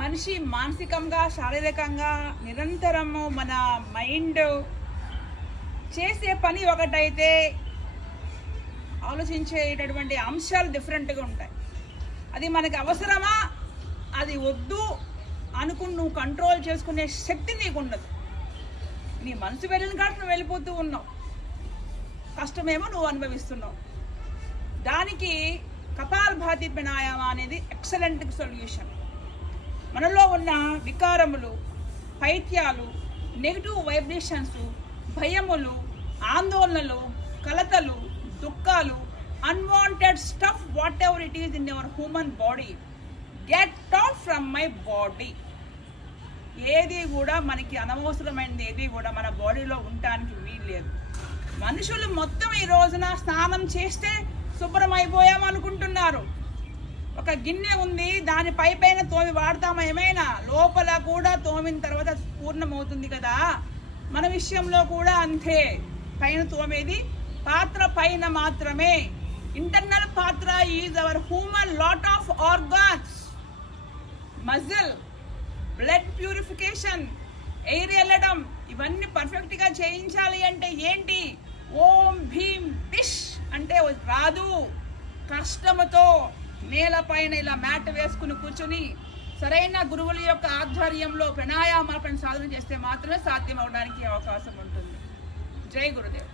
మనిషి మానసికంగా శారీరకంగా నిరంతరము మన మైండ్ చేసే పని ఒకటైతే ఆలోచించేటటువంటి అంశాలు డిఫరెంట్గా ఉంటాయి. అది మనకి అవసరమా, అది వద్దు అనుకుని నువ్వు కంట్రోల్ చేసుకునే శక్తి నీకు ఉండదు. నీ మనసు వెళ్ళిన కాడ నువ్వు వెళ్ళిపోతూ ఉన్నావు, కష్టమేమో నువ్వు అనుభవిస్తున్నావు. దానికి కపాలభాతి ప్రాణాయామ అనేది ఎక్సలెంట్ సొల్యూషన్. మనలో ఉన్న వికారములు, పైత్యాలు, నెగిటివ్ వైబ్రేషన్స్, భయములు, ఆందోళనలు, కలతలు, దుఃఖాలు, unwanted stuff what ever it is in your human body, get out from my body. ఏది కూడా మనకి అనవసరమైనది ఏది కూడా మన బాడీలో ఉండటానికి వీల్లేదు. మనుషులు మొత్తం ఈ రోజున స్నానం చేస్తే శుభ్రం అయిపోయాం అనుకుంటున్నారు. ఒక గిన్నె ఉంది, దాని పైన తోమి వాడతామా ఏమైనా? లోపల కూడా తోమిన తర్వాత పూర్ణమవుతుంది కదా. మన విషయంలో కూడా అంతే. పైన తోమేది పాత్ర పైన మాత్రమే. ఇంటర్నల్ పాత్ర is our human lot of organs, muscle, blood purification, air వెళ్ళడం, ఇవన్నీ పర్ఫెక్ట్గా చేయించాలి అంటే ఏంటి? ఓం భీం పిష్ అంటే రాదు. కష్టముతో నేలపైన ఇలా మ్యాట్ వేసుకుని కూర్చుని సరైన గురువుల యొక్క ఆధ్వర్యంలో ప్రాణాయామాలను సాధన చేస్తే మాత్రమే సాధ్యం అవడానికి అవకాశం ఉంటుంది. జై గురుదేవ్.